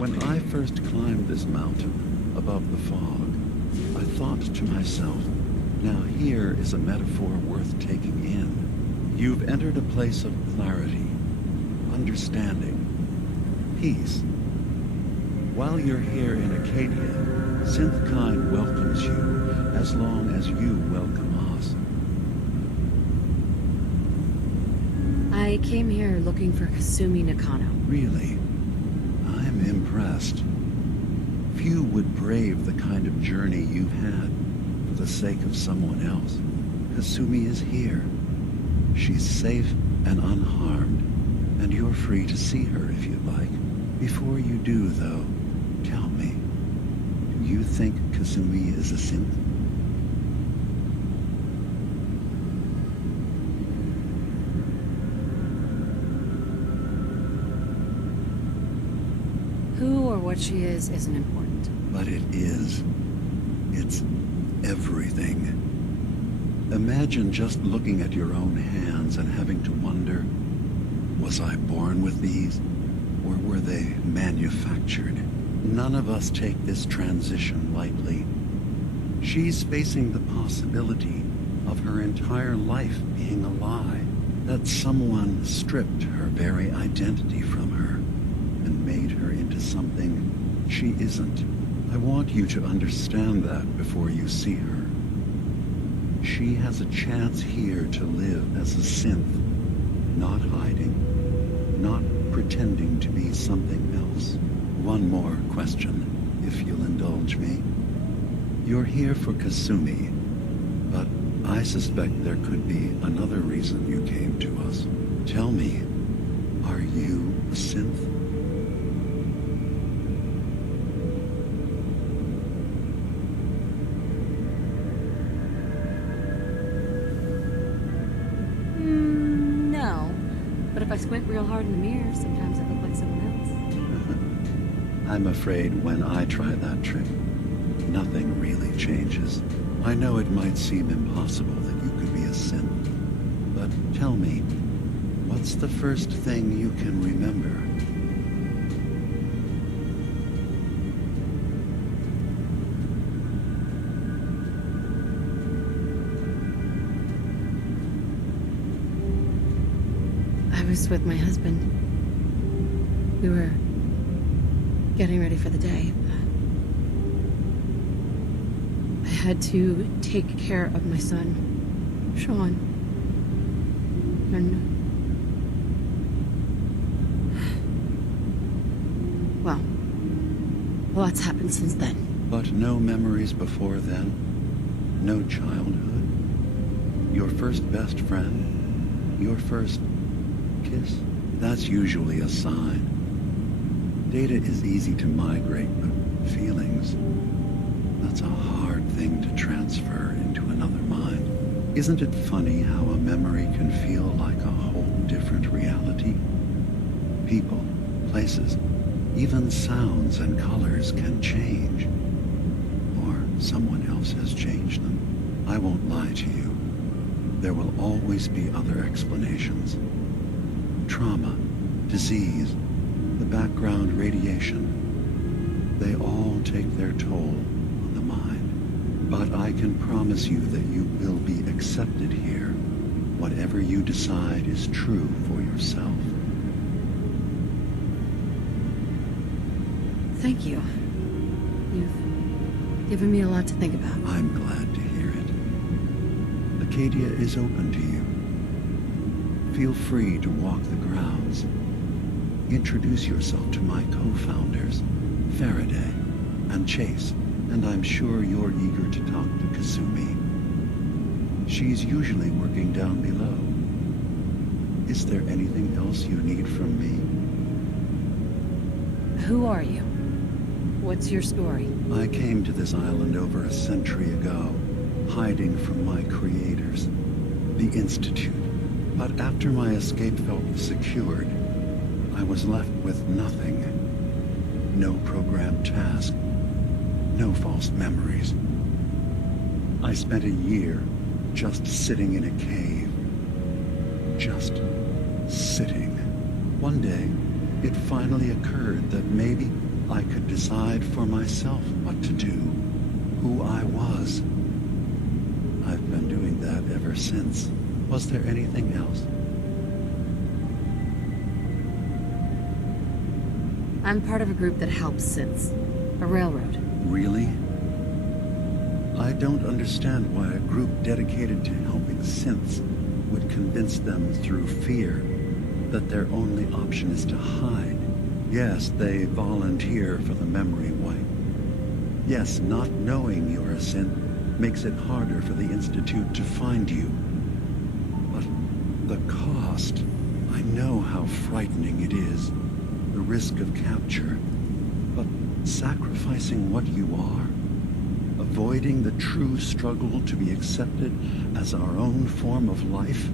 When I first climbed this mountain above the fog, I thought to myself, now here is a metaphor worth taking in. You've entered a place of clarity, understanding, peace. While you're here in Acadia, Synthkind welcomes you as long as you welcome us. I came here looking for Kasumi Nakano. Really? I'm impressed. Few would brave the kind of journey you've had for the sake of someone else. Kasumi is here. She's safe and unharmed, and you're free to see her if you'd like. Before you do, though, tell me, do you think Kasumi is a synth? Who or what she is isn't important. But it is. It's everything. Imagine just looking at your own hands and having to wonder, was I born with these, or were they manufactured? None of us take this transition lightly. She's facing the possibility of her entire life being a lie, that someone stripped her very identity from her and made her into something she isn't. I want you to understand that before you see her. She has a chance here to live as a synth, not hiding, not pretending to be something else. One more question, if you'll indulge me. You're here for Kasumi, but I suspect there could be another reason you came to us. Tell me, are you a synth? No. But if I squint real hard in the mirror, sometimes I look like someone else. I'm afraid when I try that trick, nothing really changes. I know it might seem impossible that you could be a synth, but tell me, what's the first thing you can remember? I was with my husband. We were getting ready for the day. I had to take care of my son, Sean. And... well, a lot's happened since then. But no memories before then? No childhood? Your first best friend? Your first kiss? That's usually a sign. Data is easy to migrate, but feelings, that's a hard thing to transfer into another mind. Isn't it funny how a memory can feel like a whole different reality? People, places, even sounds and colors can change. Or someone else has changed them. I won't lie to you. There will always be other explanations. Trauma, disease, the background radiation, they all take their toll on the mind. But I can promise you that you will be accepted here. Whatever you decide is true for yourself. Thank you. You've given me a lot to think about. I'm glad to hear it. Acadia is open to you. Feel free to walk the grounds. Introduce yourself to my co-founders, Faraday and Chase, and I'm sure you're eager to talk to Kasumi. She's usually working down below. Is there anything else you need from me? Who are you? What's your story? I came to this island over a century ago, hiding from my creators, the Institute. But after my escape felt secured, I was left with nothing. No programmed task, no false memories. I spent a year just sitting in a cave. Just sitting. One day, it finally occurred that maybe I could decide for myself what to do, who I was. I've been doing that ever since. Was there anything else? I'm part of a group that helps synths. A railroad. Really? I don't understand why a group dedicated to helping synths would convince them through fear that their only option is to hide. Yes, they volunteer for the memory wipe. Yes, not knowing you're a synth makes it harder for the Institute to find you. But the cost, I know how frightening it is. The risk of capture. But sacrificing what you are, avoiding the true struggle to be accepted as our own form of life.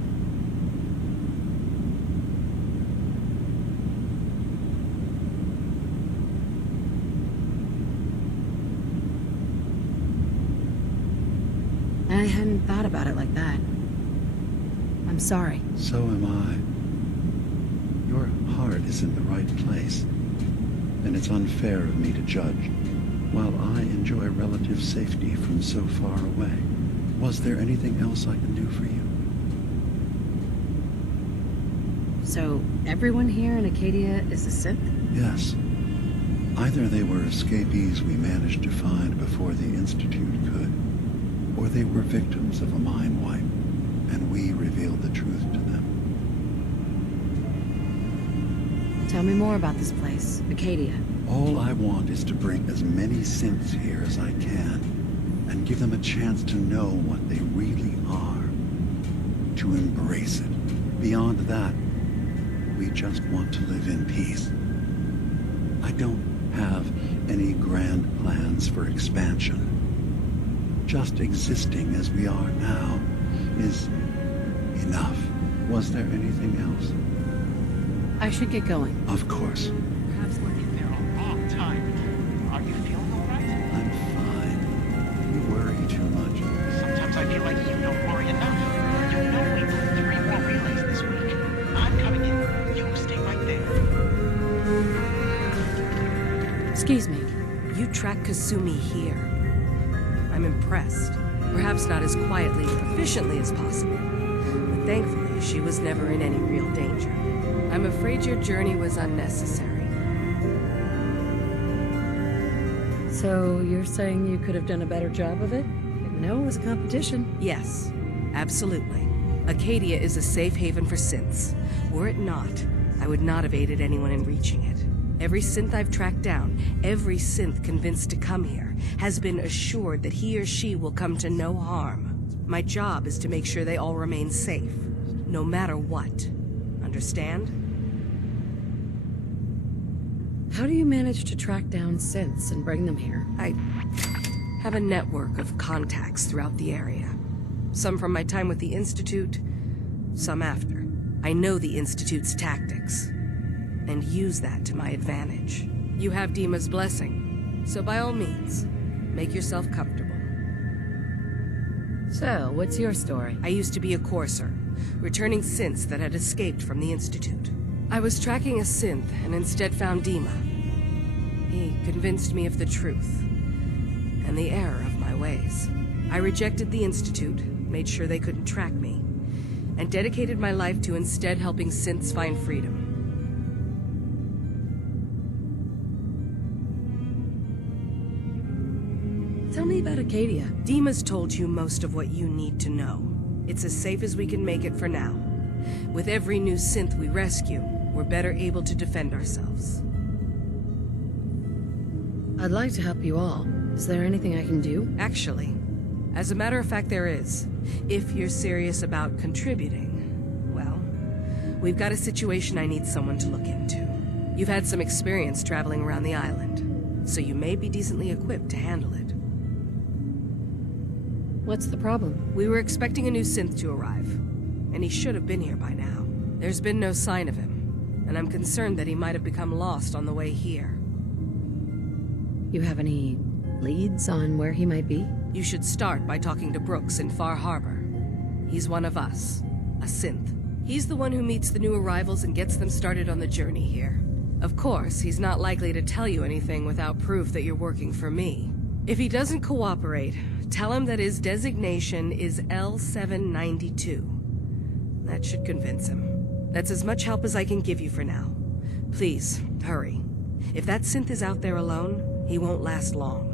I hadn't thought about it like that. I'm sorry. So am I. Your heart is in the right place, and it's unfair of me to judge, while I enjoy relative safety from so far away. Was there anything else I can do for you? So, everyone here in Acadia is a synth? Yes. Either they were escapees we managed to find before the Institute could, or they were victims of a mind wipe, and we revealed the truth to them. Tell me more about this place, Acadia. All I want is to bring as many synths here as I can, Give them a chance to know what they really are. To embrace it. Beyond that, we just want to live in peace. I don't have any grand plans for expansion. Just existing as we are now is enough. Was there anything else? I should get going. Of course. Perhaps living there a long time. Are you feeling all right? I'm fine. You worry too much. Sometimes I feel like you don't worry enough. You know we moved 3 more relays this week. I'm coming in. You stay right there. Excuse me. You track Kasumi here. I'm impressed. Perhaps not as quietly or efficiently as possible, but thankfully she was never in any real danger. I'm afraid your journey was unnecessary. So you're saying you could have done a better job of it? Didn't know it was a competition. Yes, absolutely. Acadia is a safe haven for synths. Were it not, I would not have aided anyone in reaching it. Every synth I've tracked down, every synth convinced to come here, has been assured that he or she will come to no harm. My job is to make sure they all remain safe, no matter what. Understand? How do you manage to track down synths and bring them here? I have a network of contacts throughout the area. Some from my time with the Institute, some after. I know the Institute's tactics, and use that to my advantage. You have Dima's blessing, so by all means, make yourself comfortable. So, what's your story? I used to be a courser, returning synths that had escaped from the Institute. I was tracking a synth and instead found Dima. He convinced me of the truth and the error of my ways. I rejected the Institute, made sure they couldn't track me, and dedicated my life to instead helping synths find freedom. Tell me about Acadia. Dima's told you most of what you need to know. It's as safe as we can make it for now. With every new synth we rescue, we're better able to defend ourselves. I'd like to help you all. Is there anything I can do? Actually, as a matter of fact, there is. If you're serious about contributing, well, we've got a situation I need someone to look into. You've had some experience traveling around the island, so you may be decently equipped to handle it. What's the problem? We were expecting a new synth to arrive, and he should have been here by now. There's been no sign of him, and I'm concerned that he might have become lost on the way here. You have any leads on where he might be? You should start by talking to Brooks in Far Harbor. He's one of us, a synth. He's the one who meets the new arrivals and gets them started on the journey here. Of course, he's not likely to tell you anything without proof that you're working for me. If he doesn't cooperate, tell him that his designation is L792. That should convince him. That's as much help as I can give you for now. Please, hurry. If that synth is out there alone, he won't last long.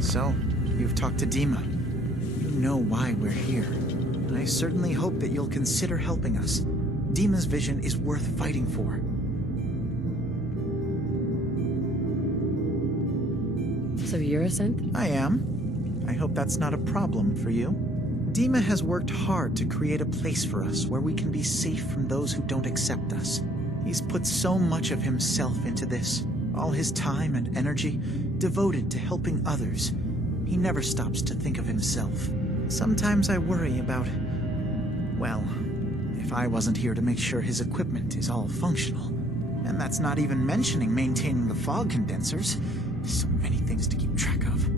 So, you've talked to Dima. You know why we're here. I certainly hope that you'll consider helping us. Dima's vision is worth fighting for. So you're a synth? I am. I hope that's not a problem for you. Dima has worked hard to create a place for us where we can be safe from those who don't accept us. He's put so much of himself into this. all his time and energy devoted to helping others. He never stops to think of himself. Sometimes I worry about, well, if I wasn't here to make sure his equipment is all functional. And that's not even mentioning maintaining the fog condensers. So many things to keep track of.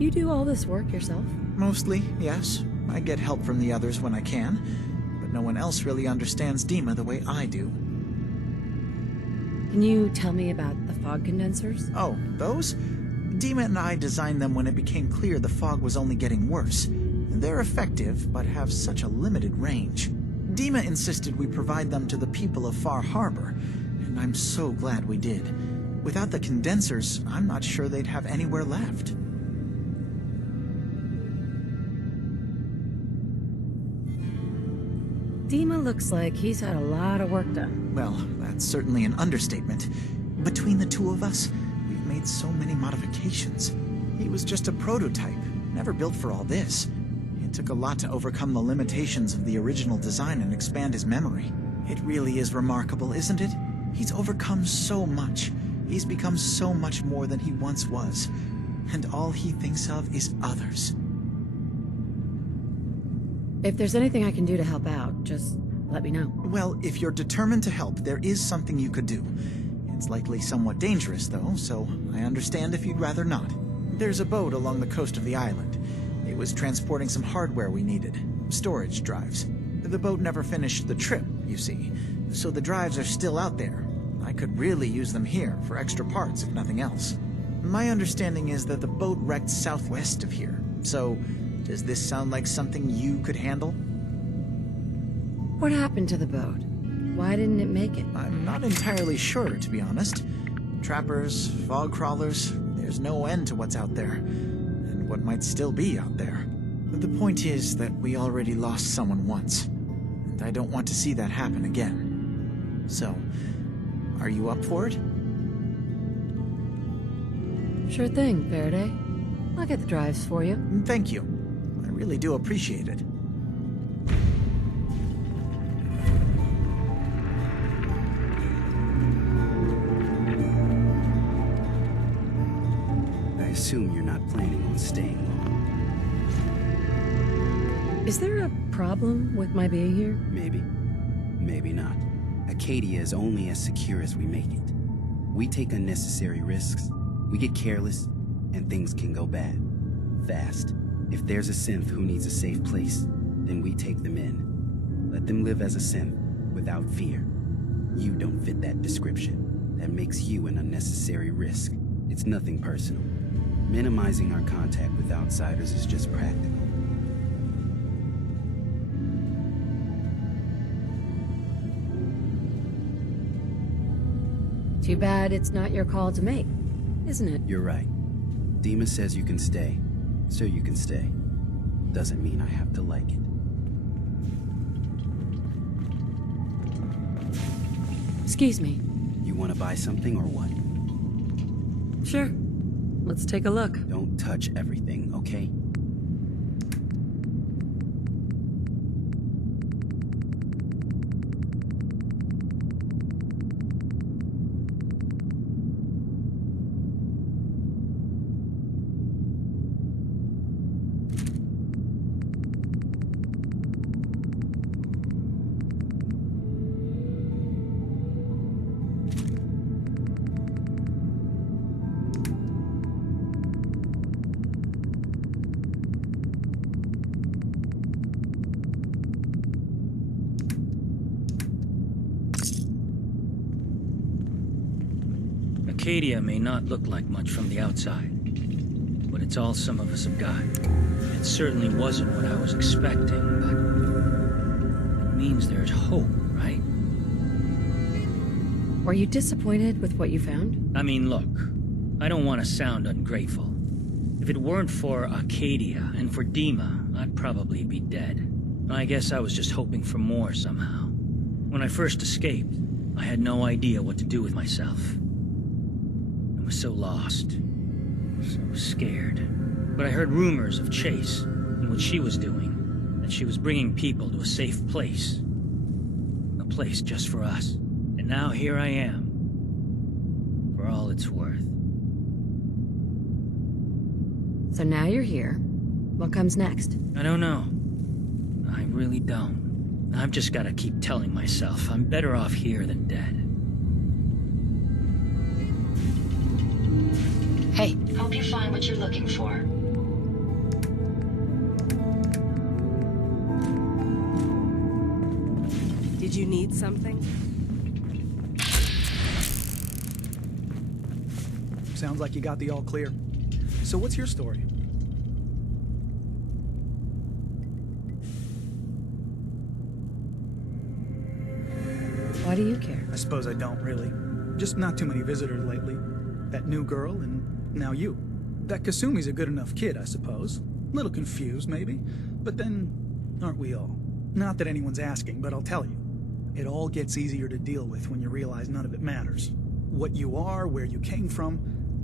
You do all this work yourself? Mostly, yes. I get help from the others when I can, but no one else really understands Dima the way I do. Can you tell me about the fog condensers? Oh, those? Dima and I designed them when it became clear the fog was only getting worse. They're effective, but have such a limited range. Dima insisted we provide them to the people of Far Harbor, and I'm so glad we did. Without the condensers, I'm not sure they'd have anywhere left. Dima looks like he's had a lot of work done. Well, that's certainly an understatement. Between the two of us, we've made so many modifications. He was just a prototype, never built for all this. It took a lot to overcome the limitations of the original design and expand his memory. It really is remarkable, isn't it? He's overcome so much. He's become so much more than he once was. And all he thinks of is others. If there's anything I can do to help out, just let me know. Well, if you're determined to help, there is something you could do. It's likely somewhat dangerous, though, so I understand if you'd rather not. There's a boat along the coast of the island. It was transporting some hardware we needed. Storage drives. The boat never finished the trip, you see, so the drives are still out there. I could really use them here for extra parts, if nothing else. My understanding is that the boat wrecked southwest of here, so does this sound like something you could handle? What happened to the boat? Why didn't it make it? I'm not entirely sure, to be honest. Trappers, fog crawlers, there's no end to what's out there, and what might still be out there. But the point is that we already lost someone once, and I don't want to see that happen again. So, are you up for it? Sure thing, Faraday. I'll get the drives for you. Thank you. I really do appreciate it. I assume you're not planning on staying long. Is there a problem with my being here? Maybe. Maybe not. Acadia is only as secure as we make it. We take unnecessary risks, we get careless, and things can go bad. Fast. If there's a synth who needs a safe place, then we take them in. Let them live as a synth, without fear. You don't fit that description. That makes you an unnecessary risk. It's nothing personal. Minimizing our contact with outsiders is just practical. Too bad it's not your call to make, isn't it? You're right. Dima says you can stay, so you can stay. Doesn't mean I have to like it. Excuse me. You want to buy something or what? Sure. Let's take a look. Don't touch everything, okay? Acadia may not look like much from the outside, but it's all some of us have got. It certainly wasn't what I was expecting, but it means there's hope, right? Were you disappointed with what you found? I mean, look, I don't want to sound ungrateful. If it weren't for Acadia and for Dima, I'd probably be dead. I guess I was just hoping for more somehow. When I first escaped, I had no idea what to do with myself. I was so lost, so scared. But I heard rumors of Chase and what she was doing, that she was bringing people to a safe place. A place just for us. And now here I am, it's worth. So now you're here. What comes next? I don't know. I really don't. I've just gotta keep telling myself I'm better off here than dead. Hey, Hope you find what you're looking for. Did you need something? Sounds like you got the all clear. So what's your story? why do you care? I suppose I don't really. Just not too many visitors lately. That new girl and now you. That Kasumi's a good enough kid, I suppose. Little confused, maybe. But then, aren't we all? Not that anyone's asking, but I'll tell you. It all gets easier to deal with when you realize none of it matters. What you are, where you came from,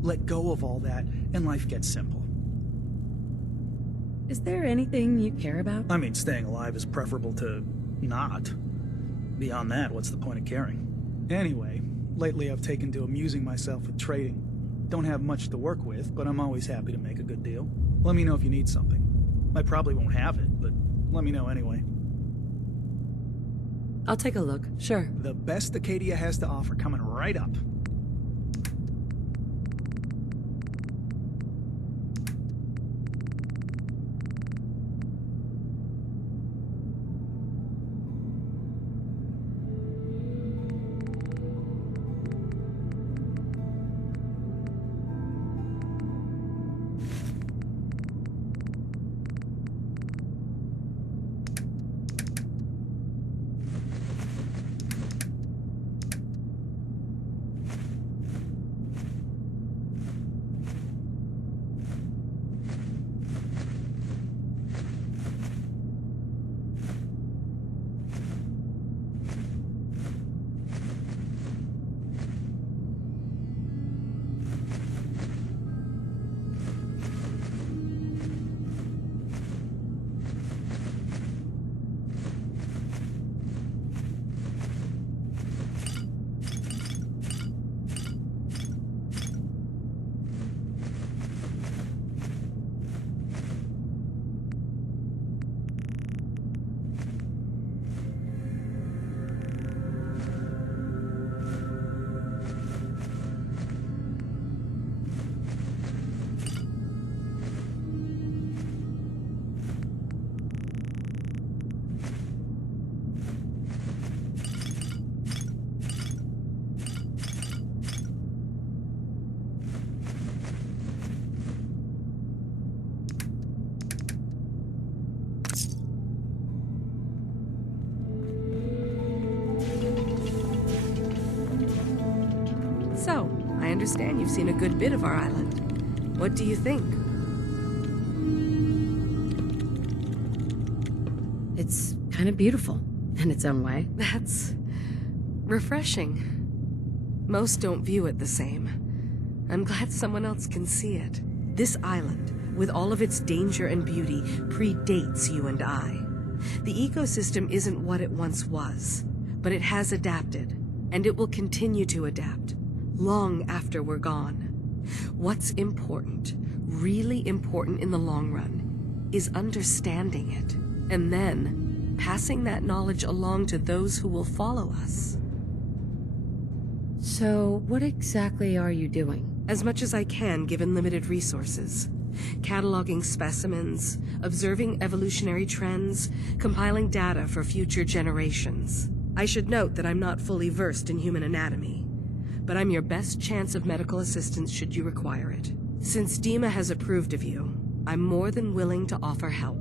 let go of all that, and life gets simple. Is there anything you care about? I mean, staying alive is preferable to not. Beyond that, what's the point of caring? Anyway, lately I've taken to amusing myself with trading. Don't have much to work with, but I'm always happy to make a good deal. Let me know if you need something. I probably won't have it, but let me know anyway. I'll take a look, sure. The best Acadia has to offer coming right up. So, I understand you've seen a good bit of our island. What do you think? It's kind of beautiful, in its own way. That's refreshing. Most don't view it the same. I'm glad someone else can see it. This island, with all of its danger and beauty, predates you and I. The ecosystem isn't what it once was, but it has adapted, and it will continue to adapt, long after we're gone. What's important, really important in the long run, is understanding it, and then passing that knowledge along to those who will follow us. So, what exactly are you doing? As much as I can, given limited resources. Cataloging specimens, observing evolutionary trends, compiling data for future generations. I should note that I'm not fully versed in human anatomy, but I'm your best chance of medical assistance should you require it. Since Dima has approved of you, I'm more than willing to offer help.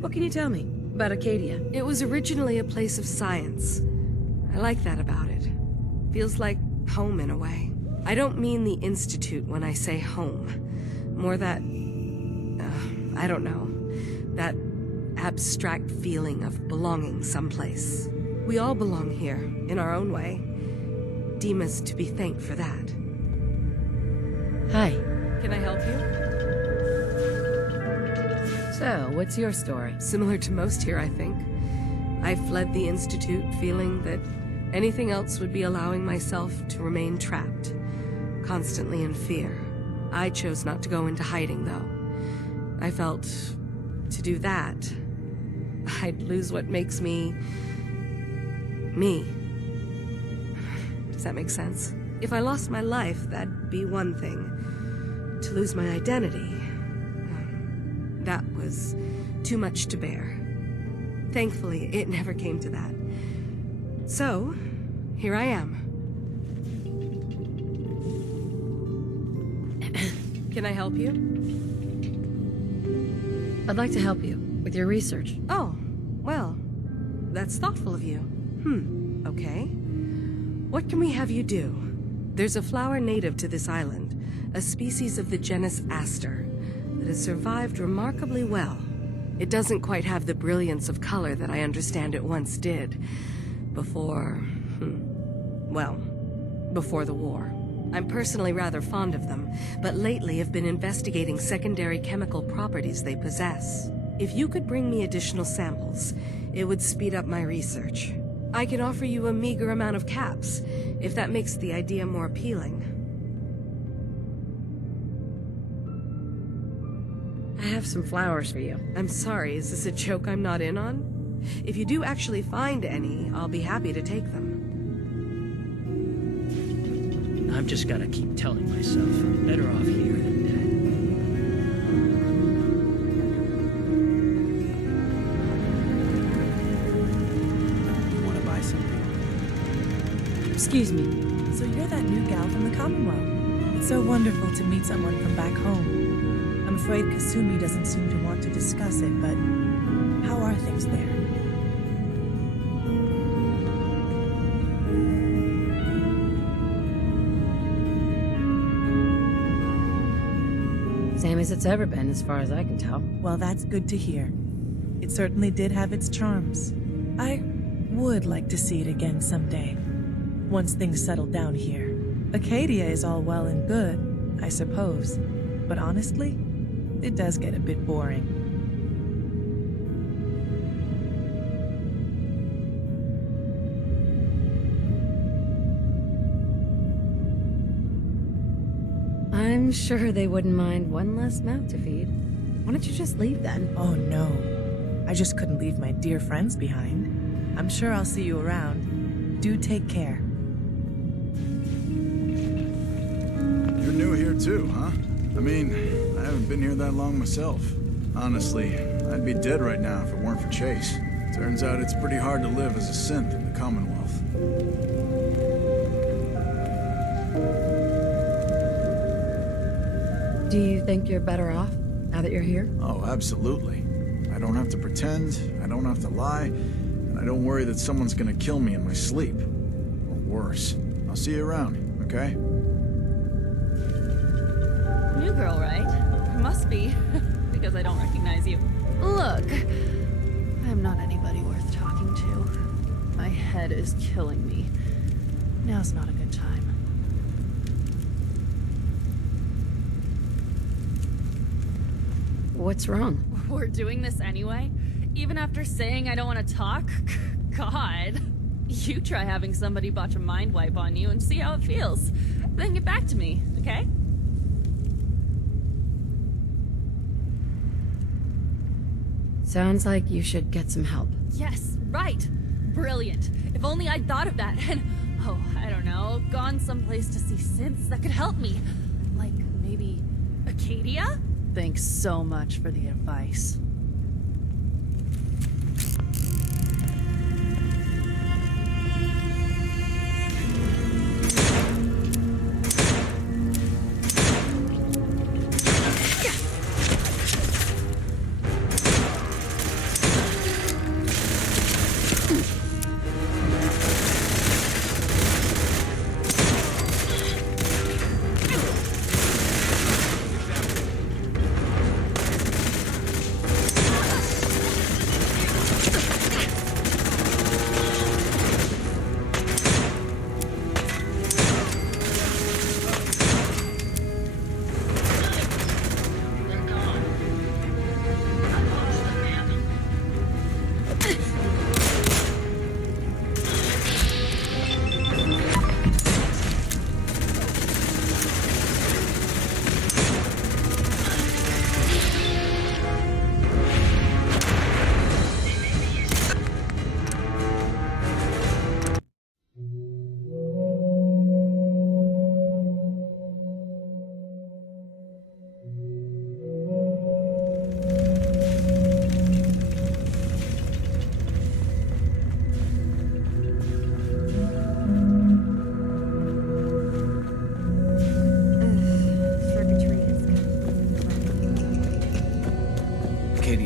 What can you tell me about Acadia? It was originally a place of science. I like that about it. Feels like home in a way. I don't mean the Institute when I say home. More that, I don't know, that abstract feeling of belonging someplace. We all belong here, in our own way. Dima's to be thanked for that. Hi. Can I help you? So, what's your story? Similar to most here, I think. I fled the Institute feeling that Anything else would be allowing myself to remain trapped, constantly in fear. I chose not to go into hiding, though. I felt to do that, I'd lose what makes me... me. Does that make sense? If I lost my life, that'd be one thing. To lose my identity, that was too much to bear. Thankfully, it never came to that. So, here I am. Can I help you? I'd like to help you with your research. Oh, well, that's thoughtful of you. Okay. What can we have you do? There's a flower native to this island, a species of the genus Aster, that has survived remarkably well. It doesn't quite have the brilliance of color that I understand it once did. Before the war. I'm personally rather fond of them, but lately have been investigating secondary chemical properties they possess. If you could bring me additional samples, it would speed up my research. I can offer you a meager amount of caps, if that makes the idea more appealing. I have some flowers for you. I'm sorry, is this a joke I'm not in on? If you do actually find any, I'll be happy to take them. I've just gotta keep telling myself I'm better off here than dead. You want to buy something? Excuse me. So you're that new gal from the Commonwealth. It's so wonderful to meet someone from back home. I'm afraid Kasumi doesn't seem to want to discuss it, but how are things there? Same as it's ever been, as far as I can tell. Well, that's good to hear. It certainly did have its charms. I would like to see it again someday, once things settle down here. Acadia is all well and good, I suppose, but honestly, it does get a bit boring. I'm sure they wouldn't mind one less mouth to feed. Why don't you just leave then? Oh no, I just couldn't leave my dear friends behind. I'm sure I'll see you around. Do take care. You're new here too, huh? I mean, I haven't been here that long myself. Honestly, I'd be dead right now if it weren't for Chase. Turns out it's pretty hard to live as a synth in the Commonwealth. Do you think you're better off now that you're here? Oh, absolutely. I don't have to pretend, I don't have to lie, and I don't worry that someone's gonna kill me in my sleep. Or worse. I'll see you around, okay? New girl, right? Must be, because I don't recognize you. Look, I'm not anybody worth talking to. My head is killing me. Now's not a good time. What's wrong? We're doing this anyway? Even after saying I don't want to talk? God. You try having somebody botch a mind wipe on you and see how it feels. Then get back to me, okay? Sounds like you should get some help. Yes, right. Brilliant. If only I'd thought of that and, oh, I don't know, gone someplace to see synths that could help me. Like, maybe Acadia? Thanks so much for the advice.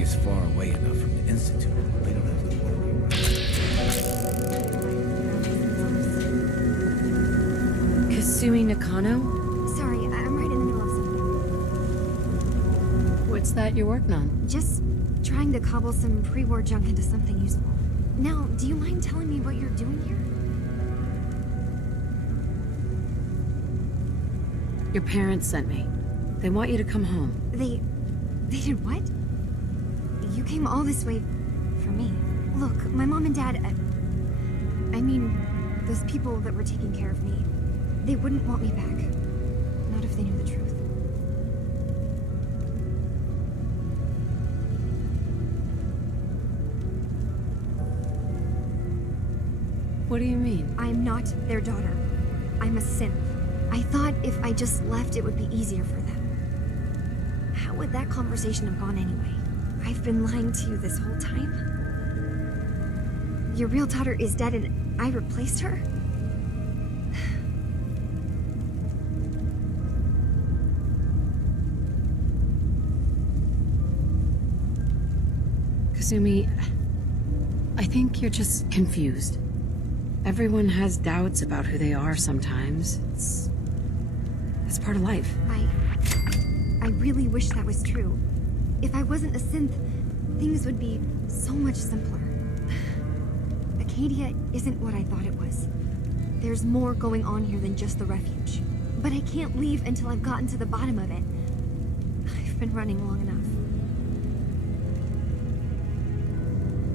Acadia's far away enough from the Institute that we don't have to worry. Kasumi Nakano? Sorry, I'm right in the middle of something. What's that you're working on? Just trying to cobble some pre-war junk into something useful. Now, do you mind telling me what you're doing here? Your parents sent me. They want you to come home. They did what? You came all this way for me. Look, my mom and dad, I mean, those people that were taking care of me, they wouldn't want me back. Not if they knew the truth. What do you mean? I'm not their daughter. I'm a synth. I thought if I just left, it would be easier for them. How would that conversation have gone anyway? I've been lying to you this whole time? Your real daughter is dead and I replaced her? Kasumi, I think you're just confused. Everyone has doubts about who they are sometimes. It's part of life. I really wish that was true. If I wasn't a synth, things would be so much simpler. Acadia isn't what I thought it was. There's more going on here than just the refuge. But I can't leave until I've gotten to the bottom of it. I've been running long enough.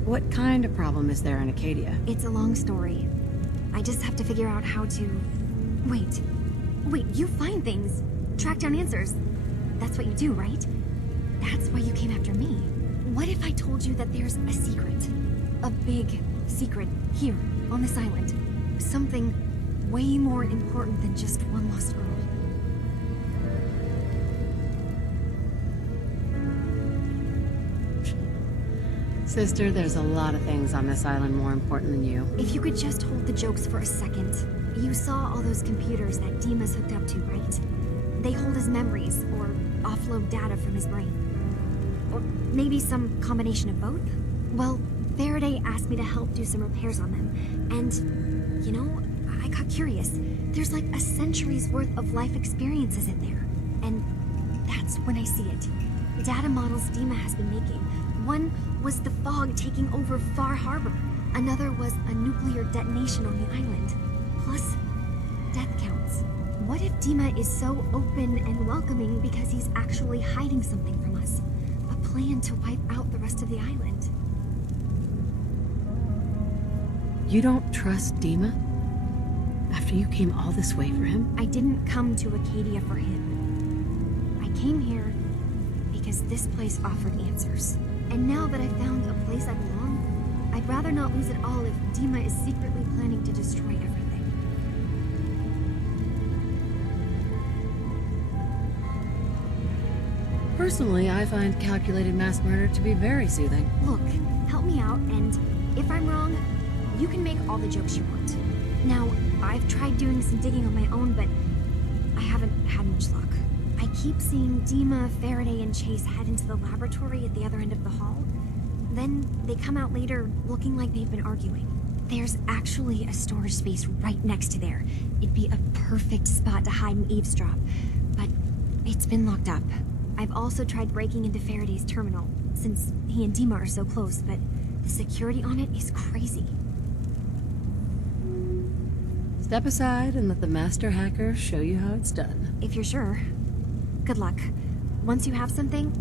What kind of problem is there in Acadia? It's a long story. I just have to figure out how to... Wait, you find things. Track down answers. That's what you do, right? That's why you came after me. What if I told you that there's a secret? A big secret here, on this island. Something way more important than just one lost girl. Sister, there's a lot of things on this island more important than you. If you could just hold the jokes for a second. You saw all those computers that Dima's hooked up to, right? They hold his memories, or offload data from his brain. Or maybe some combination of both? Well, Faraday asked me to help do some repairs on them. And, you know, I got curious. There's like a century's worth of life experiences in there. And that's when I see it. Data models Dima has been making. One was the fog taking over Far Harbor. Another was a nuclear detonation on the island. Plus, death counts. What if Dima is so open and welcoming because he's actually hiding something from us? A plan to wipe out the rest of the island. You don't trust Dima? After you came all this way for him? I didn't come to Acadia for him. I came here because this place offered answers. And now that I found a place I belong, I'd rather not lose it all if Dima is secretly planning to destroy everything. Personally, I find calculated mass murder to be very soothing. Look, help me out, and if I'm wrong, you can make all the jokes you want. Now, I've tried doing some digging on my own, but I haven't had much luck. I keep seeing Dima, Faraday, and Chase head into the laboratory at the other end of the hall. Then they come out later looking like they've been arguing. There's actually a storage space right next to there. It'd be a perfect spot to hide and eavesdrop, but it's been locked up. I've also tried breaking into Faraday's terminal, since he and Dima are so close, but the security on it is crazy. Step aside and let the master hacker show you how it's done. If you're sure. Good luck. Once you have something,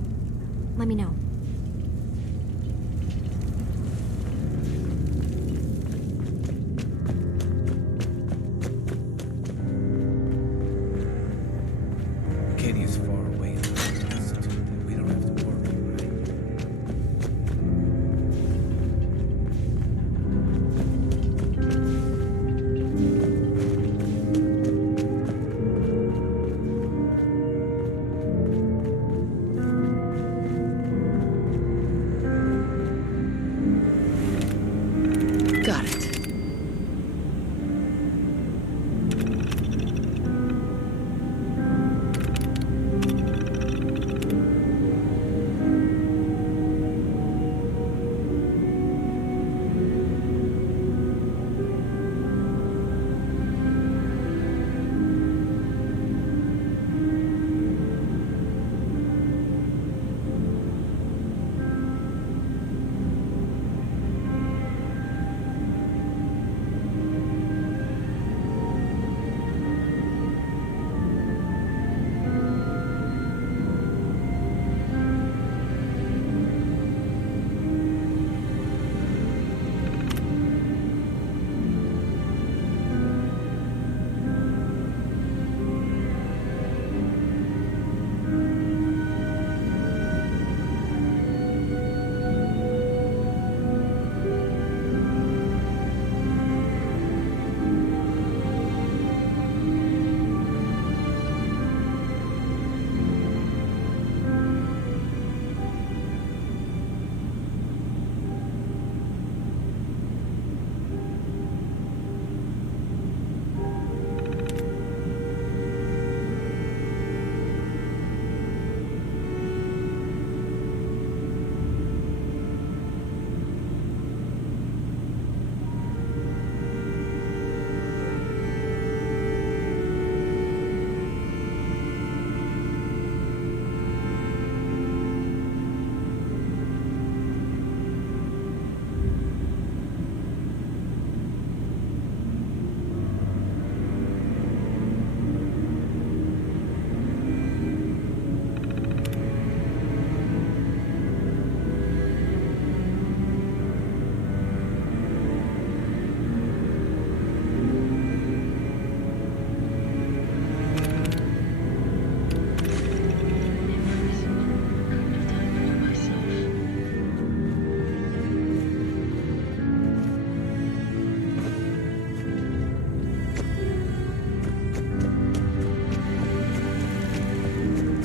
let me know. Acadia's far away enough from the Institute that we don't have to worry,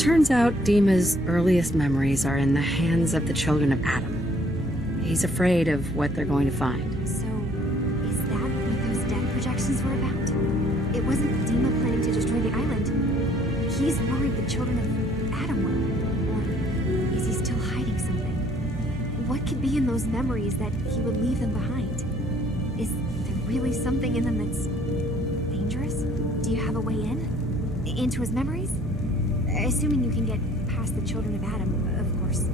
turns out Dima's earliest memories are in the hands of the children of Adam. He's afraid of what they're going to find. So, is that what those death projections were about? It wasn't Dima planning to destroy the island. He's worried the children of Adam will. Or is he still hiding something? What could be in those memories that he would leave them behind? Is there really something in them that's dangerous? Do you have a way in? Into his memories? Assuming you can get past the children of Adam, of course.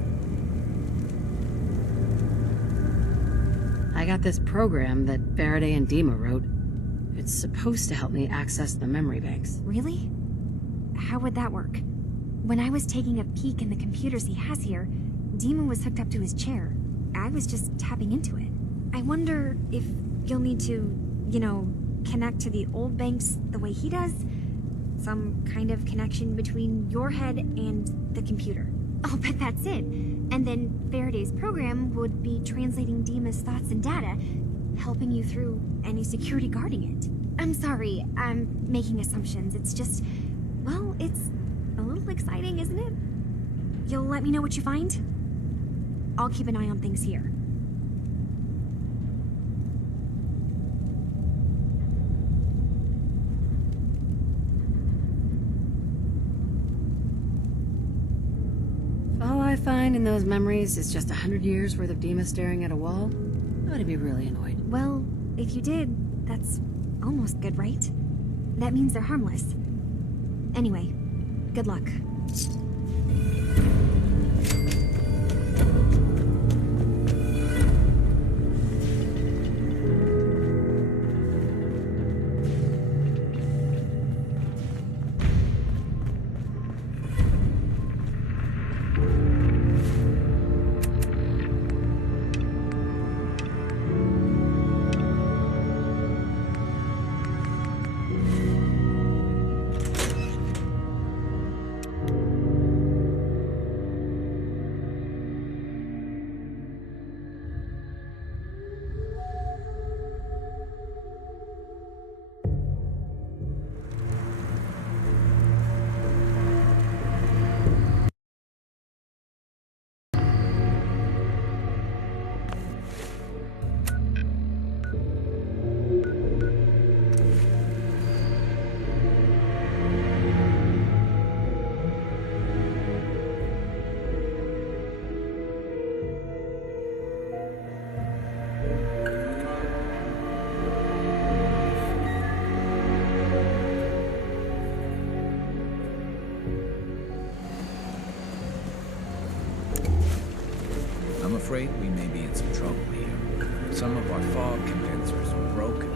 I got this program that Faraday and Dima wrote. It's supposed to help me access the memory banks. Really? How would that work? When I was taking a peek in the computers he has here, Dima was hooked up to his chair. I was just tapping into it. I wonder if you'll need to, connect to the old banks the way he does? Some kind of connection between your head and the computer. I'll bet that's it. And then Faraday's program would be translating Dima's thoughts and data, helping you through any security guarding it. I'm sorry, I'm making assumptions. It's just, well, it's a little exciting, isn't it? You'll let me know what you find? I'll keep an eye on things here. If all I find in those memories is just 100 years worth of Dima staring at a wall, I would be really annoyed. Well, if you did, that's almost good, right? That means they're harmless. Anyway, good luck. I'm afraid we may be in some trouble here. Some of our fog condensers are broken.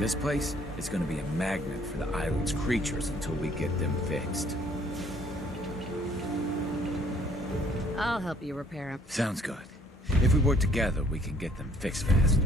This place is going to be a magnet for the island's creatures until we get them fixed. I'll help you repair them. Sounds good. If we work together, we can get them fixed faster.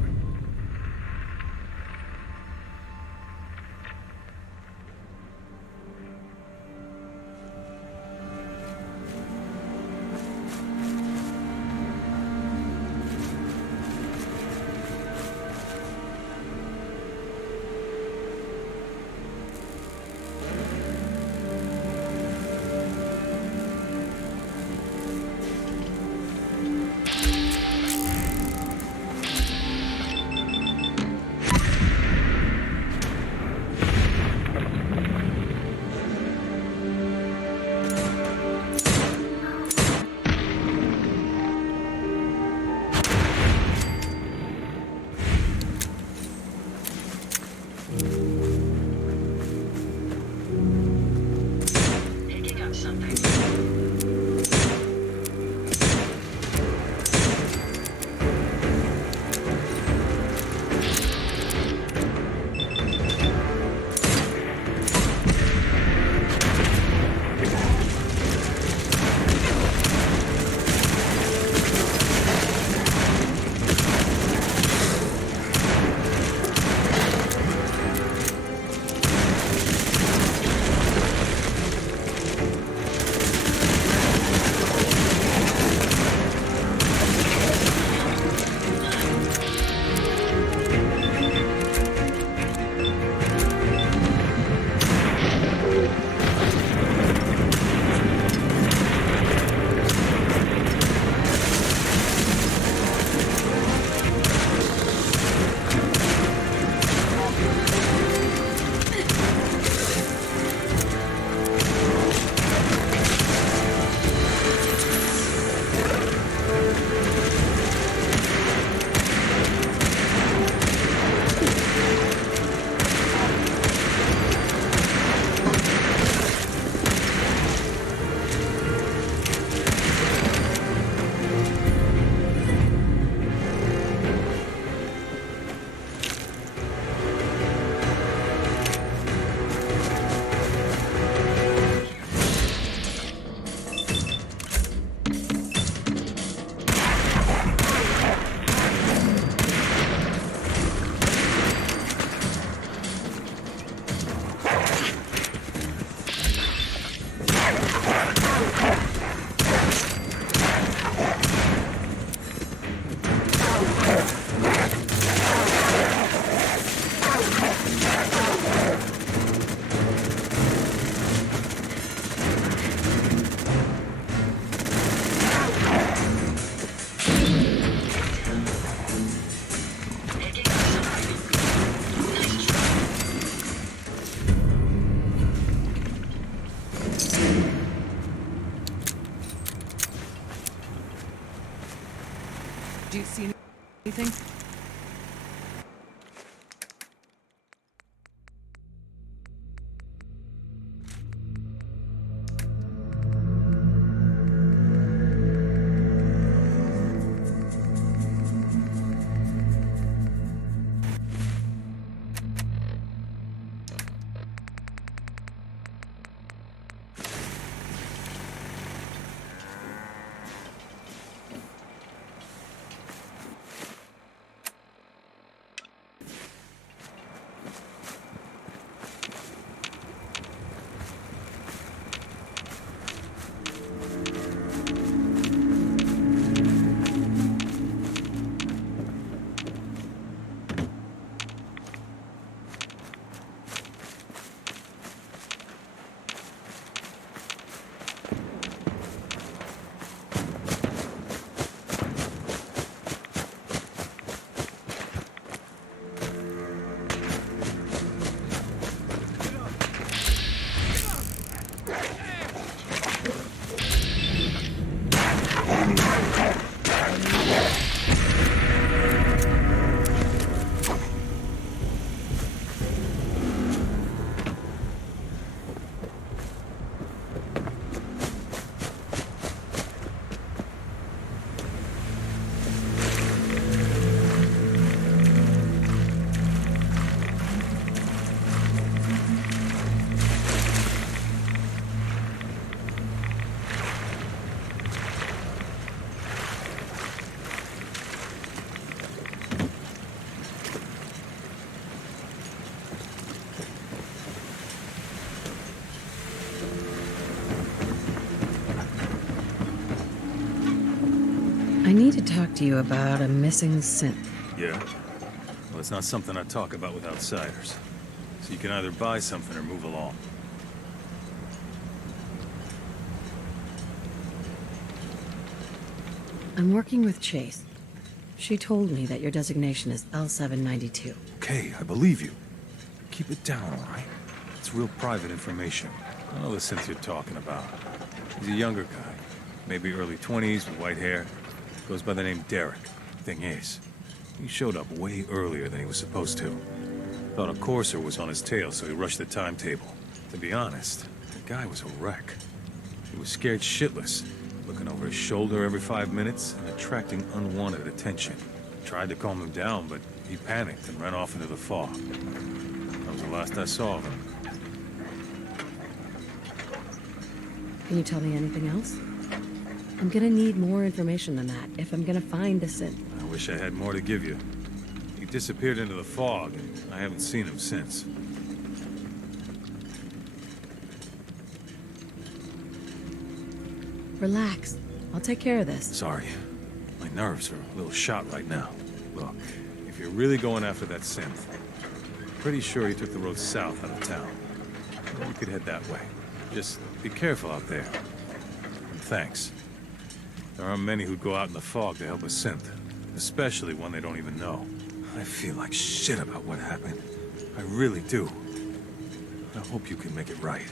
you see anything? I need to talk to you about a missing synth. Yeah? Well, it's not something I talk about with outsiders. So you can either buy something or move along. I'm working with Chase. She told me that your designation is L792. Okay, I believe you. Keep it down, all right? It's real private information. I know the synth you're talking about. He's a younger guy. Maybe early 20s with white hair. Goes by the name Derek. Thing is, he showed up way earlier than he was supposed to. Thought a courser was on his tail, so he rushed the timetable. To be honest, the guy was a wreck. He was scared shitless, looking over his shoulder every 5 minutes and attracting unwanted attention. Tried to calm him down, but he panicked and ran off into the fog. That was the last I saw of him. Can you tell me anything else? I'm gonna need more information than that if I'm gonna find the synth. I wish I had more to give you. He disappeared into the fog, and I haven't seen him since. Relax. I'll take care of this. Sorry. My nerves are a little shot right now. Look, if you're really going after that synth, I'm pretty sure he took the road south out of town. We could head that way. Just be careful out there. And thanks. There aren't many who'd go out in the fog to help a synth, especially one they don't even know. I feel like shit about what happened. I really do. I hope you can make it right.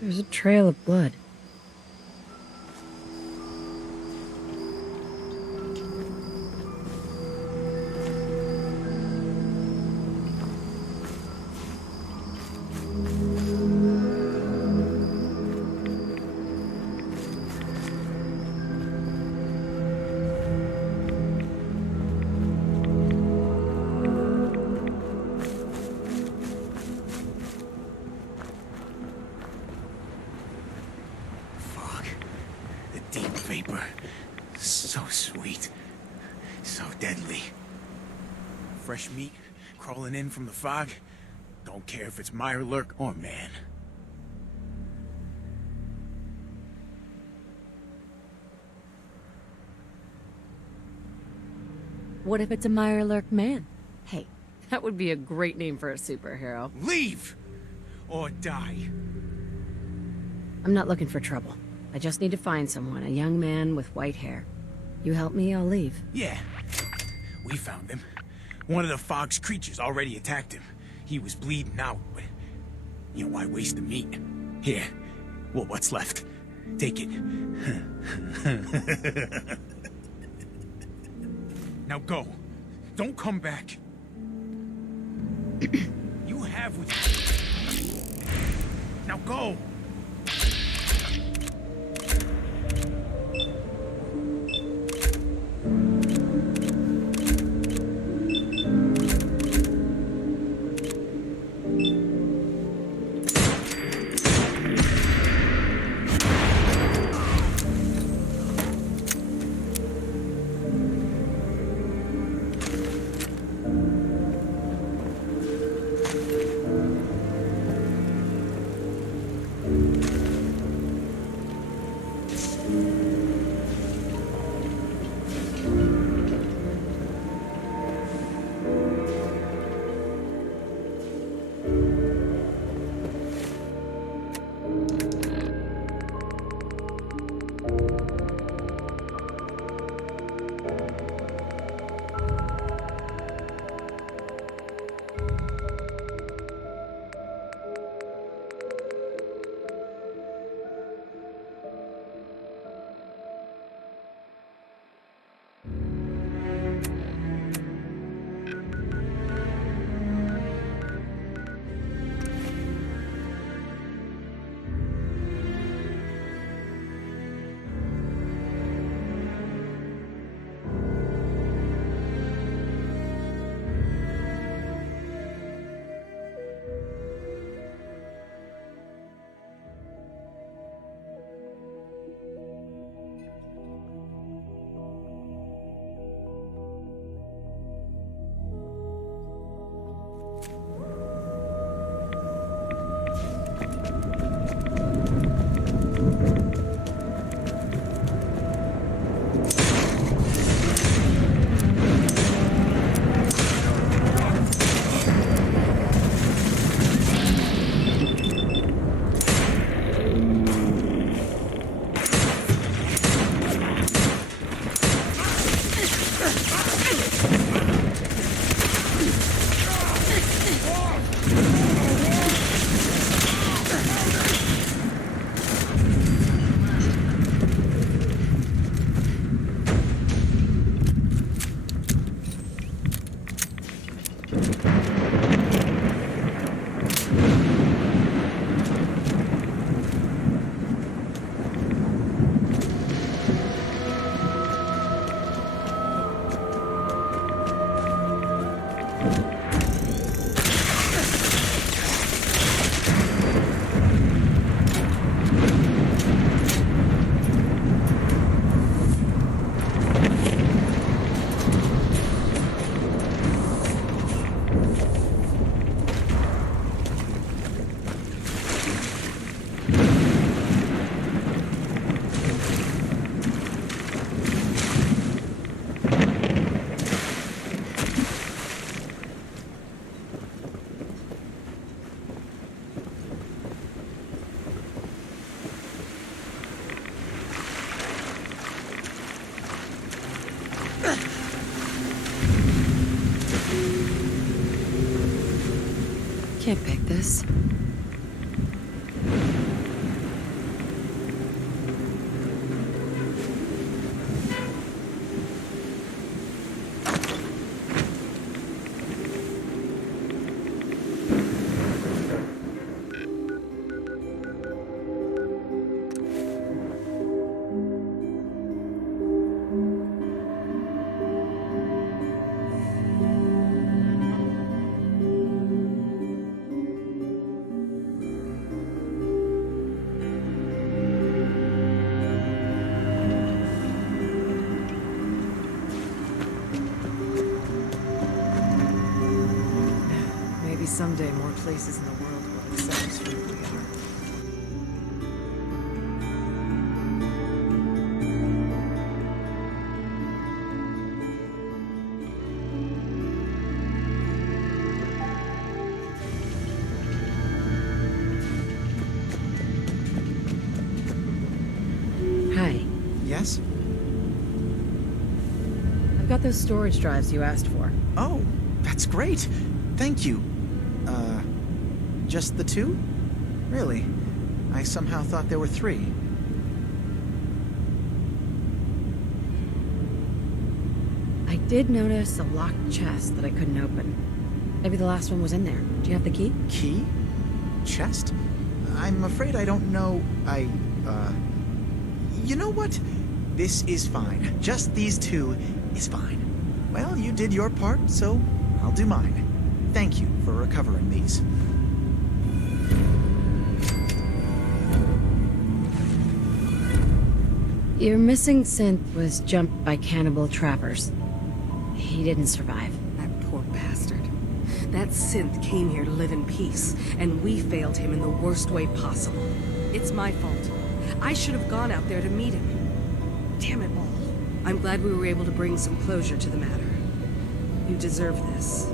There's a trail of blood. Fog. The deep vapor. So sweet. So deadly. Fresh meat crawling in from the fog. Don't care if it's Mirelurk or man. What if it's a Mirelurk man? Hey, that would be a great name for a superhero. Leave! Or die. I'm not looking for trouble. I just need to find someone, a young man with white hair. You help me, I'll leave. Yeah. We found him. One of the fog's creatures already attacked him. He was bleeding out, but... You know, why waste the meat? Here. Well, what's left? Take it. Now go. Don't come back. You have what you... Now go! Can't pick this. Maybe someday more places in the world will accept us for who we are. Hi. Yes? I've got those storage drives you asked for. Oh, that's great. Thank you. Just the two? Really? I somehow thought there were three. I did notice a locked chest that I couldn't open. Maybe the last one was in there. Do you have the key? Key? Chest? I'm afraid I don't know. You know what? This is fine. Just these two is fine. Well, you did your part, so I'll do mine. Thank you for recovering these. Your missing synth was jumped by cannibal trappers. He didn't survive. That poor bastard. That synth came here to live in peace, and we failed him in the worst way possible. It's my fault. I should have gone out there to meet him. Damn it all. I'm glad we were able to bring some closure to the matter. You deserve this.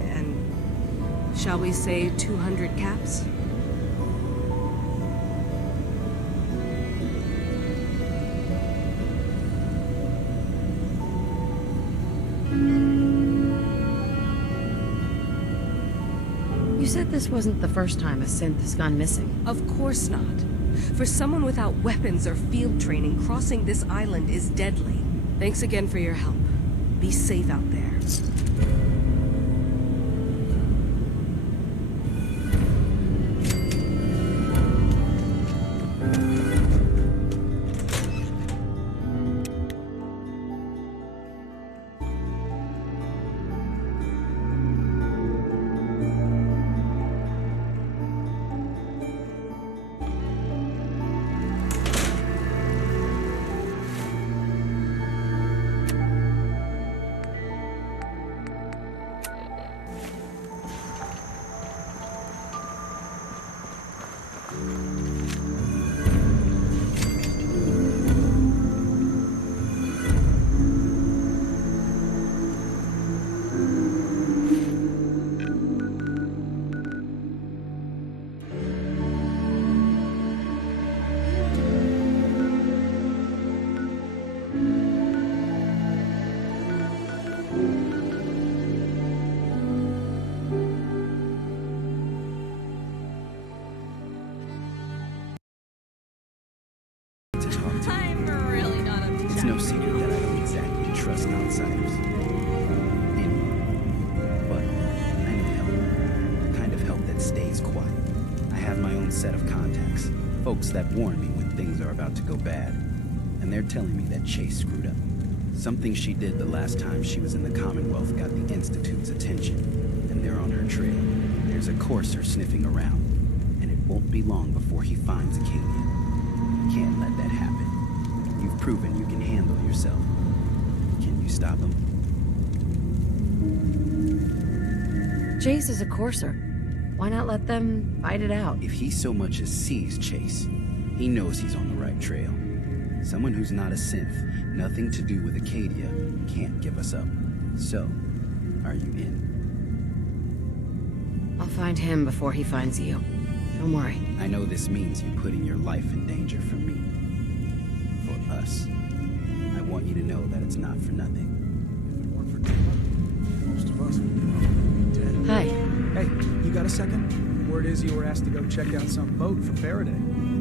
And shall we say 200 caps? You said this wasn't the first time a synth has gone missing. Of course not. For someone without weapons or field training, crossing this island is deadly. Thanks again for your help. Be safe out there. I'm really not up to It's no secret that I don't exactly trust outsiders. Anyone. But I need help. The kind of help that stays quiet. I have my own set of contacts. Folks that warn me when things are about to go bad. And they're telling me that Chase screwed up. Something she did the last time she was in the Commonwealth got the Institute's attention. And they're on her trail. There's a courser sniffing around. And it won't be long before he finds Acadia. Can't let that happen. You've proven you can handle yourself. Can you stop him? Chase is a courser. Why not let them fight it out? If he so much as sees Chase, he knows he's on the right trail. Someone who's not a synth, nothing to do with Acadia, can't give us up. So, are you in? I'll find him before he finds you. Don't worry. I know this means you putting your life in danger for me. For us. I want you to know that it's not for nothing. If it weren't for Dima, most of us would be dead. Hi. Hey, you got got a second? Word is you were asked to go check out some boat for Faraday.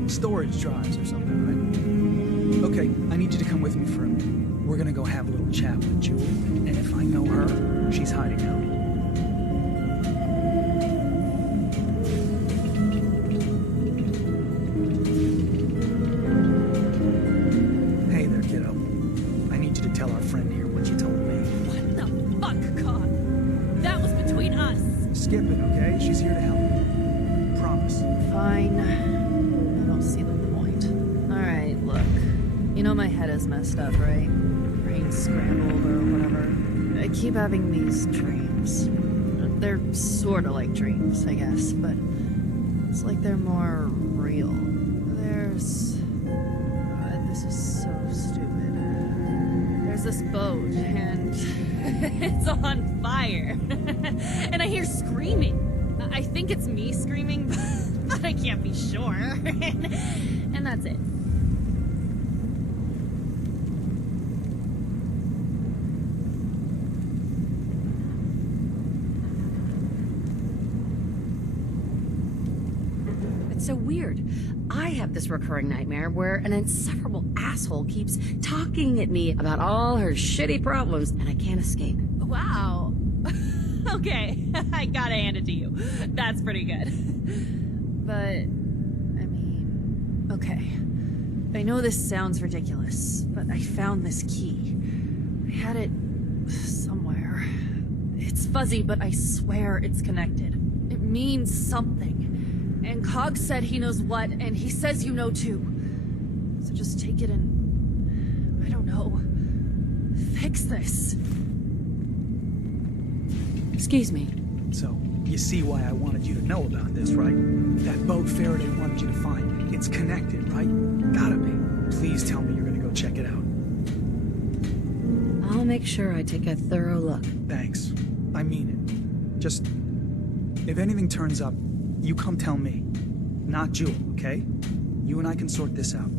Storage drives or something, right? Okay, I need you to come with me for a minute. We're gonna go have a little chat with Jewel, and if I know her, she's hiding out. Hey there, kiddo. I need you to tell our friend here what you told me. What the fuck, God? That was between us. Skip it, okay? She's here to help. Promise. Fine. I don't see the point. Alright, look. You know my head is messed up, right? Brain scrambled or whatever. I keep having these dreams. They're sorta like dreams, I guess, but it's like they're more real. There's... God, this is so stupid. There's this boat, and it's on fire. And I hear screaming. I think it's me screaming, but I can't be sure. And that's it. It's so weird. I have this recurring nightmare where an insufferable asshole keeps talking at me about all her shitty problems, and I can't escape. Wow. Okay, I gotta hand it to you. That's pretty good. But, I mean, okay. I know this sounds ridiculous, but I found this key. I had it somewhere. It's fuzzy, but I swear it's connected. It means something. And Cog said he knows what, and he says you know too. So just take it and, I don't know, fix this. Excuse me. So, you see why I wanted you to know about this, right? That boat Faraday wanted you to find. It's connected, right? Gotta be. Please tell me you're gonna go check it out. I'll make sure I take a thorough look. Thanks. I mean it. Just... if anything turns up, you come tell me. Not Jewel, okay? You and I can sort this out.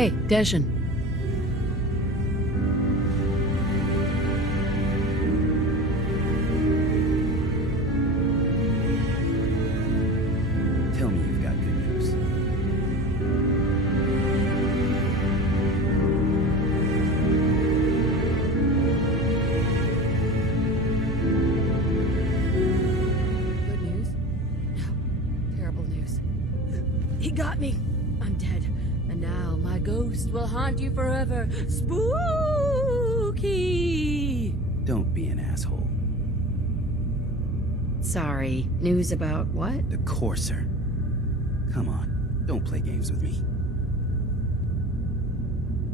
Hey, Deletion. Tell me you've got good news. Good news? No. Terrible news. He got me. I'm dead. And now my ghost will haunt you forever. Spooky! Don't be an asshole. Sorry. News about what? The Courser. Come on, don't play games with me.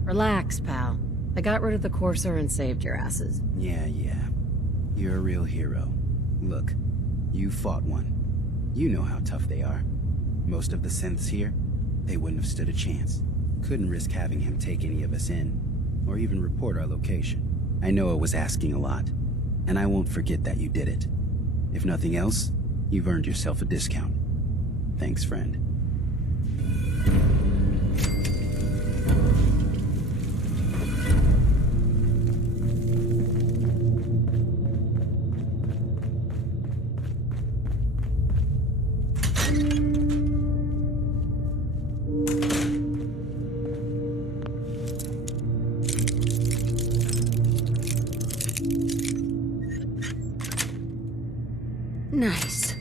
Relax, pal. I got rid of the Courser and saved your asses. Yeah. You're a real hero. Look, you fought one. You know how tough they are. Most of the synths here, they wouldn't have stood a chance. Couldn't risk having him take any of us in, or even report our location. I know it was asking a lot, and I won't forget that you did it. If nothing else, you've earned yourself a discount. Thanks, friend. Nice.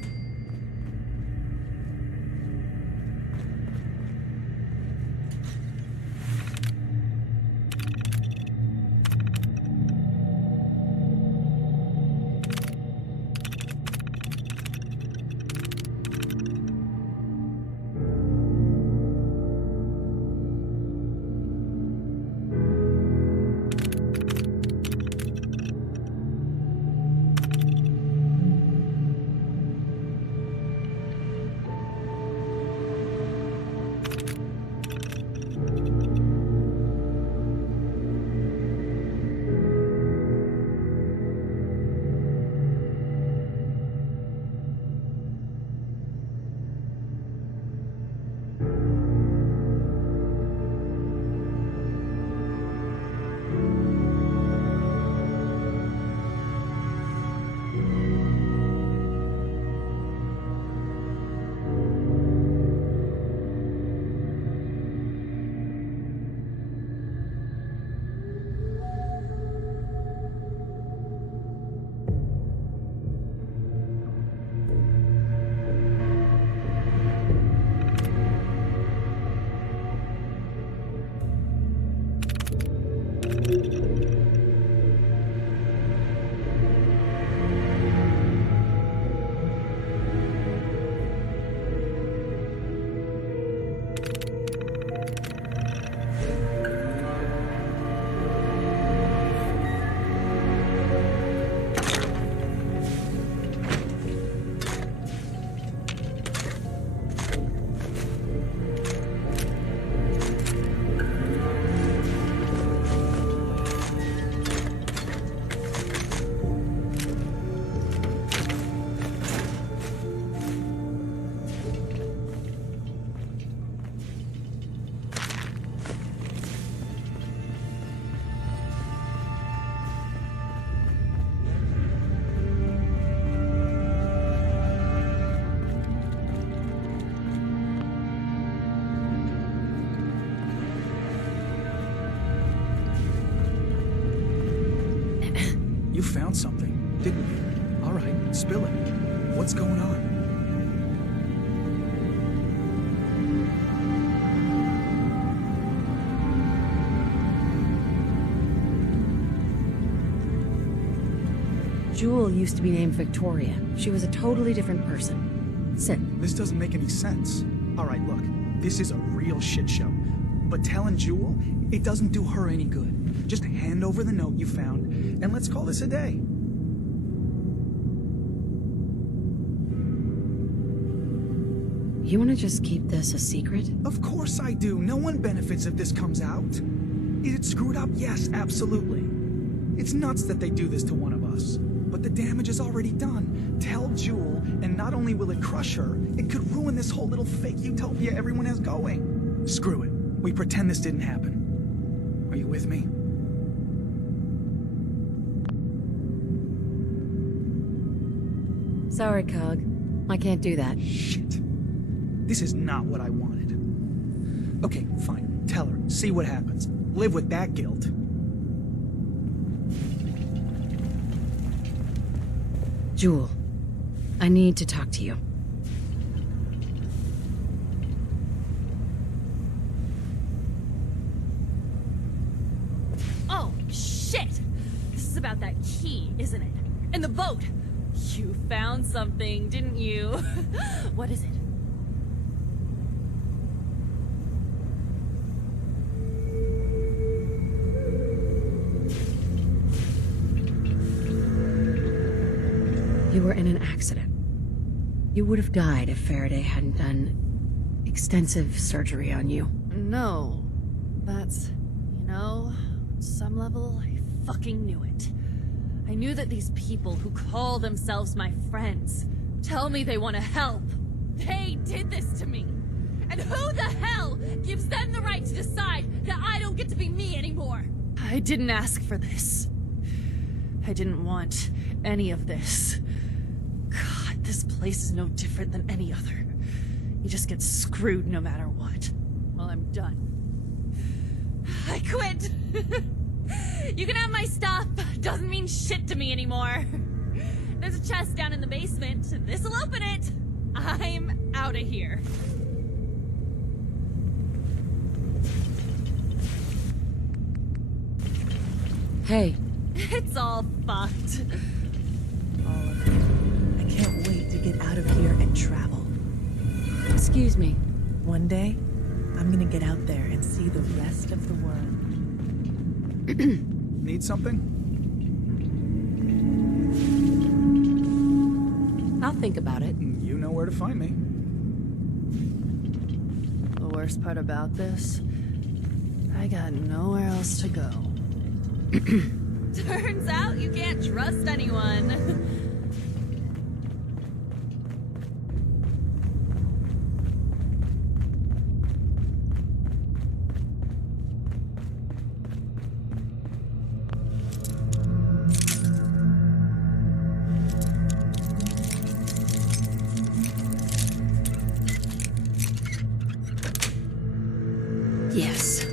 You found something, didn't you? All right, spill it. What's going on? Jewel used to be named Victoria. She was a totally different person. Sin. This doesn't make any sense. All right, look, this is a real shit show. But telling Jewel, it doesn't do her any good. Just hand over the note you found, and let's call this a day. You want to just keep this a secret? Of course I do. No one benefits if this comes out. Is it screwed up? Yes, absolutely. It's nuts that they do this to one of us. But the damage is already done. Tell Jewel, and not only will it crush her, it could ruin this whole little fake utopia everyone has going. Screw it. We pretend this didn't happen. Are you with me? Sorry, Cog. I can't do that. Shit. This is not what I wanted. Okay, fine. Tell her. See what happens. Live with that guilt. Jewel, I need to talk to you. Oh, shit! This is about that key, isn't it? And the boat! You found something, didn't you? What is it? You were in an accident. You would have died if Faraday hadn't done extensive surgery on you. No. That's... you know, on some level, I fucking knew it. I knew that these people who call themselves my friends tell me they want to help. They did this to me. And who the hell gives them the right to decide that I don't get to be me anymore? I didn't ask for this. I didn't want any of this. God, this place is no different than any other. You just get screwed no matter what. Well, I'm done. I quit! You can have my stuff. Doesn't mean shit to me anymore. There's a chest down in the basement. This'll open it. I'm out of here. Hey. It's all fucked. All of it. I can't wait to get out of here and travel. Excuse me. One day, I'm gonna get out there and see the rest of the world. Need something? I'll think about it. You know where to find me. The worst part about this, I got nowhere else to go. Turns out you can't trust anyone. Yes.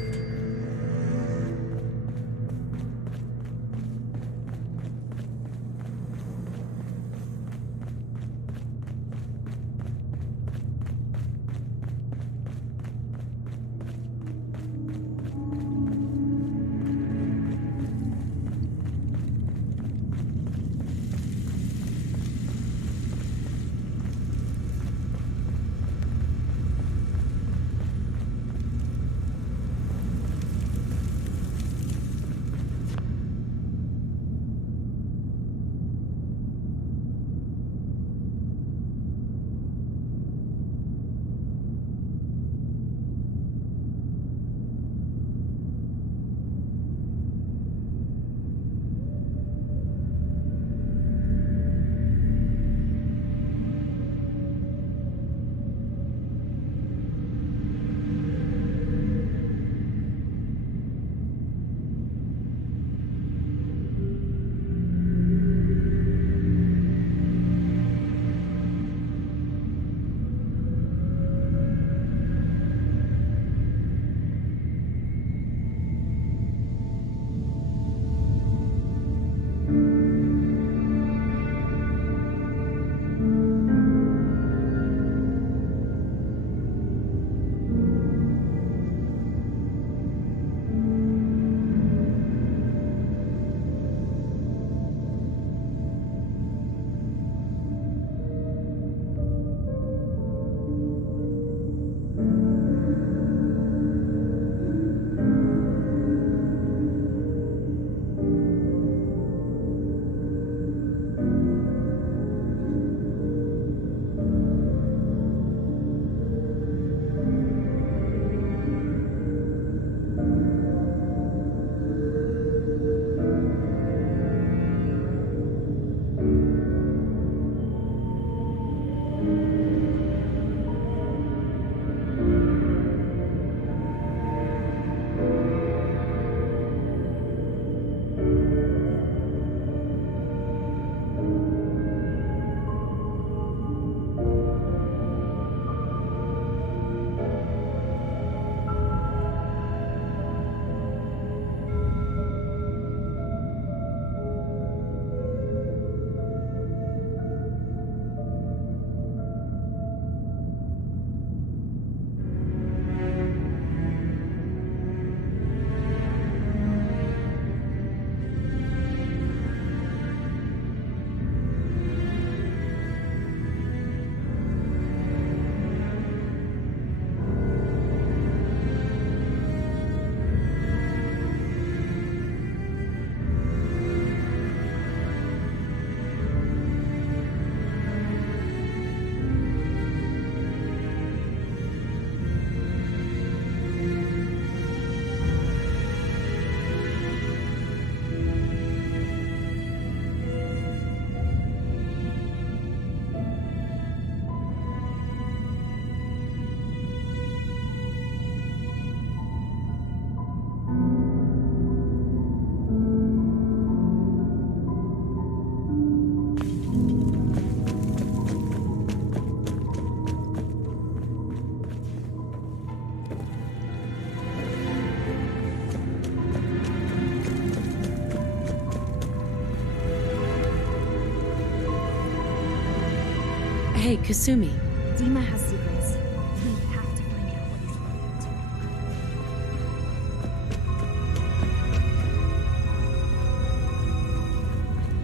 Hey, Kasumi. Dima has secrets. We have to find out what he's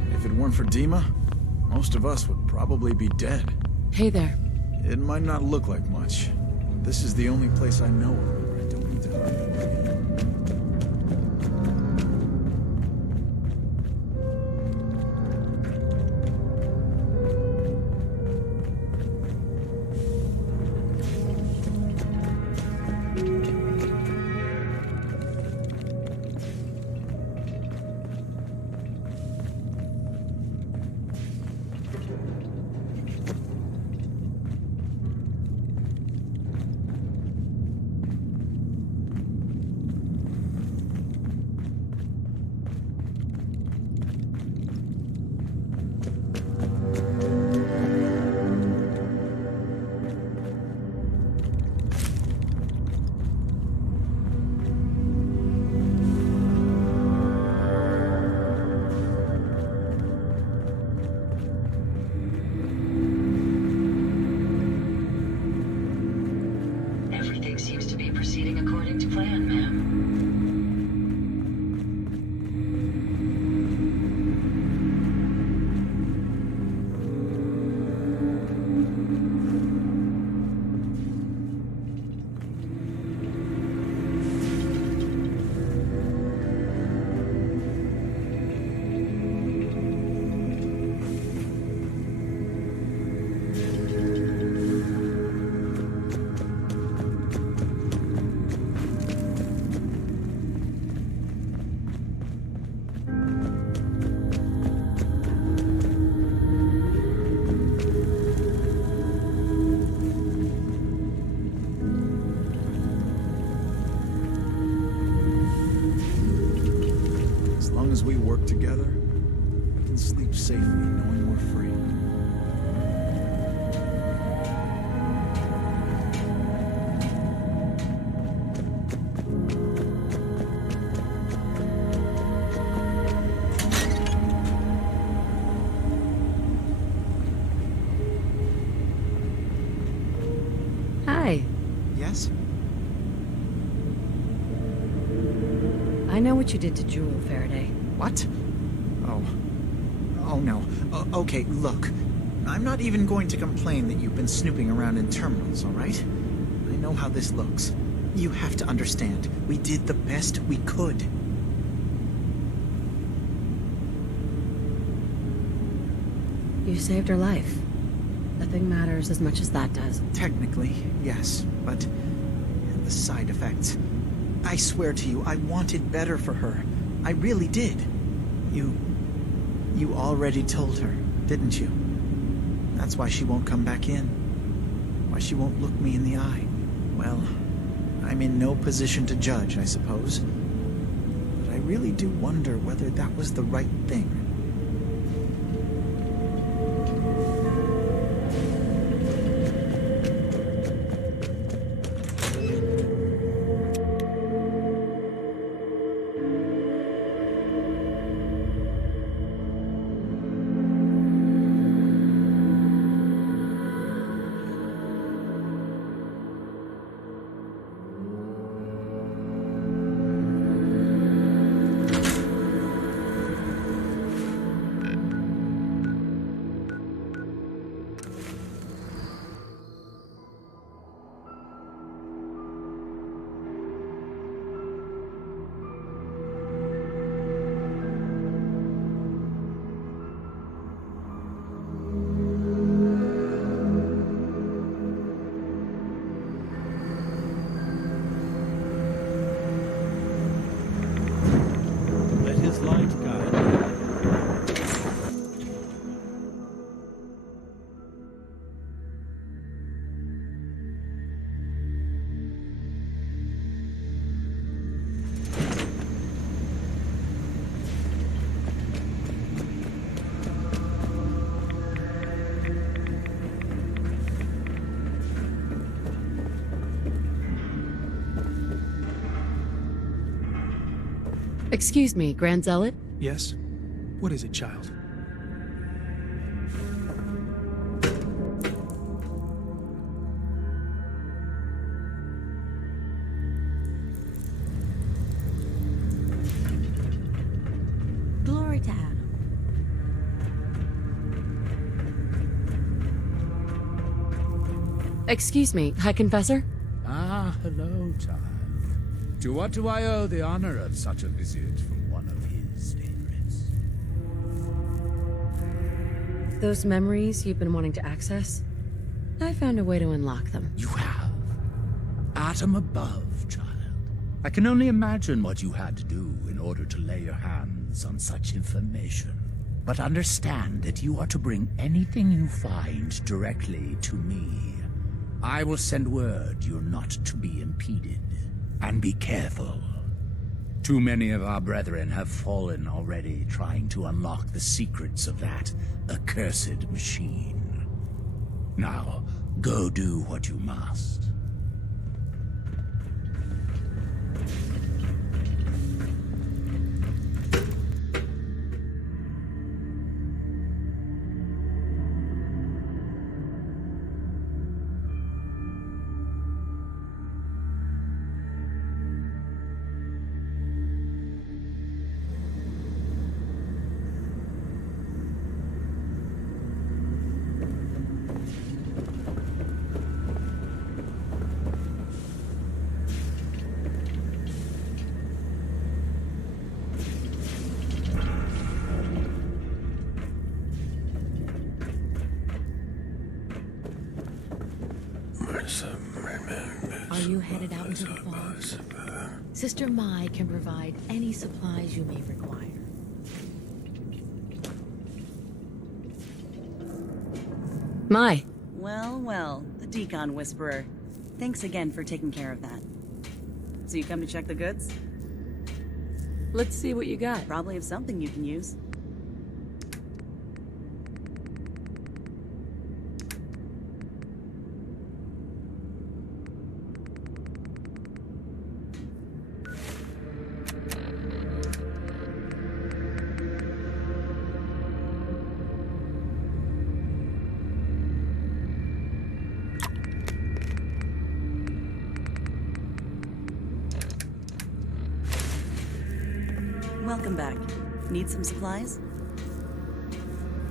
running If it weren't for Dima, most of us would probably be dead. Hey there. It might not look like much, but this is the only place I know of where I don't need to hide for it. Everything seems to be proceeding according to plan, ma'am. As long as we work together, we can sleep safely knowing we're free. Hi. Yes? I know what you did to Jewel, Faraday. What? Oh. Oh no. Okay, look. I'm not even going to complain that you've been snooping around in terminals, alright? I know how this looks. You have to understand, we did the best we could. You saved her life. Nothing matters as much as that does. Technically, yes, but the side effects. I swear to you, I wanted better for her. I really did. You already told her, didn't you? That's why she won't come back in. Why she won't look me in the eye. Well, I'm in no position to judge, I suppose. But I really do wonder whether that was the right thing. Excuse me, Grand Zealot? Yes? What is it, child? more to add. Excuse me, High Confessor? Ah, hello, child. To what do I owe the honor of such a visit from one of his favorites? Those memories you've been wanting to access? I found a way to unlock them. You have? Atom above, child. I can only imagine what you had to do in order to lay your hands on such information. But understand that you are to bring anything you find directly to me. I will send word you're not to be impeded. And be careful. Too many of our brethren have fallen already trying to unlock the secrets of that accursed machine. Now, go do what you must. Are you headed out into the fog? Sister Mai can provide any supplies you may require. Mai. Well, well, the Decon Whisperer. Thanks again for taking care of that. So you come to check the goods? Let's see what you got. Probably have something you can use. Welcome back. Need some supplies?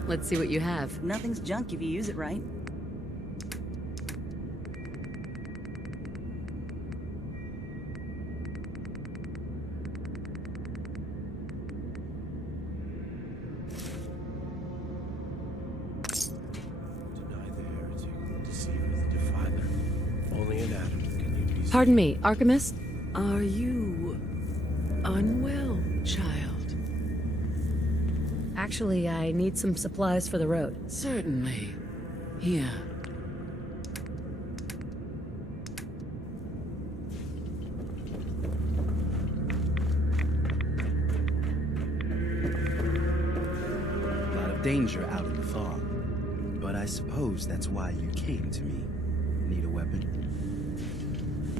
Let's see what you have. Nothing's junk if you use it right. Only an atom can use. Pardon me, Archimist? Are you unwell, child? Actually, I need some supplies for the road. Certainly. Here. A lot of danger out in the fog. But I suppose that's why you came to me. Need a weapon?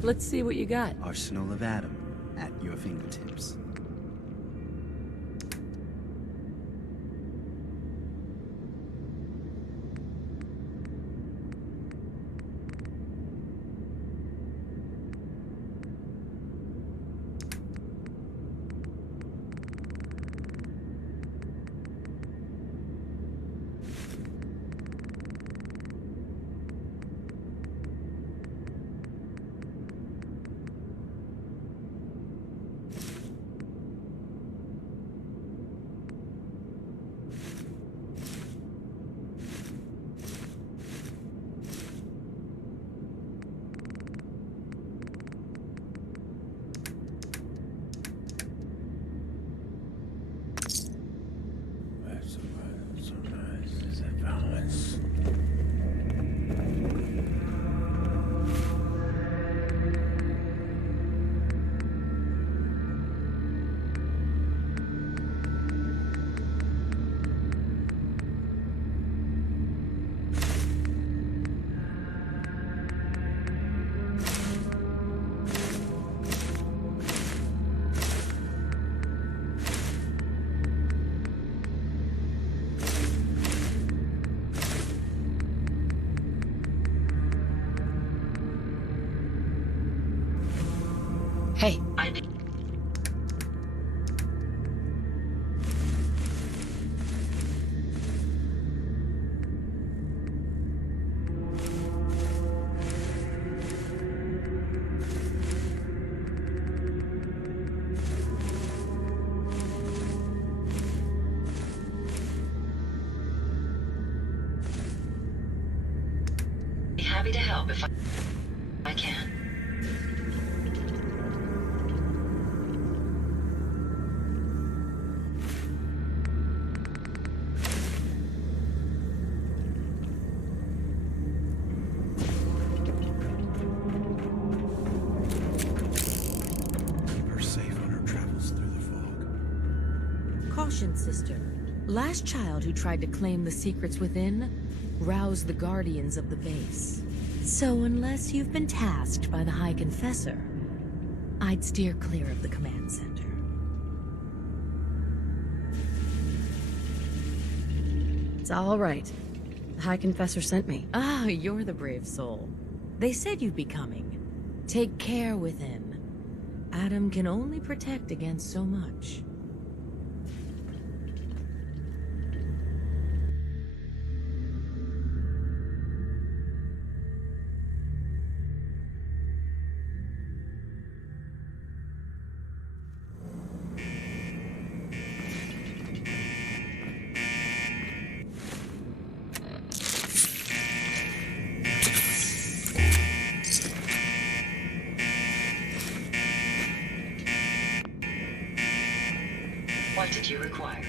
Let's see what you got. Arsenal of Atom at your fingertips. happy to help if I can. Keep her safe on her travels through the fog. Caution, sister. Last child who tried to claim the secrets within roused the guardians of the base. So unless you've been tasked by the High Confessor, I'd steer clear of the command center. It's all right. The High Confessor sent me. Ah, you're the brave soul. They said you'd be coming. Take care with him. Adam can only protect against so much. What did you require?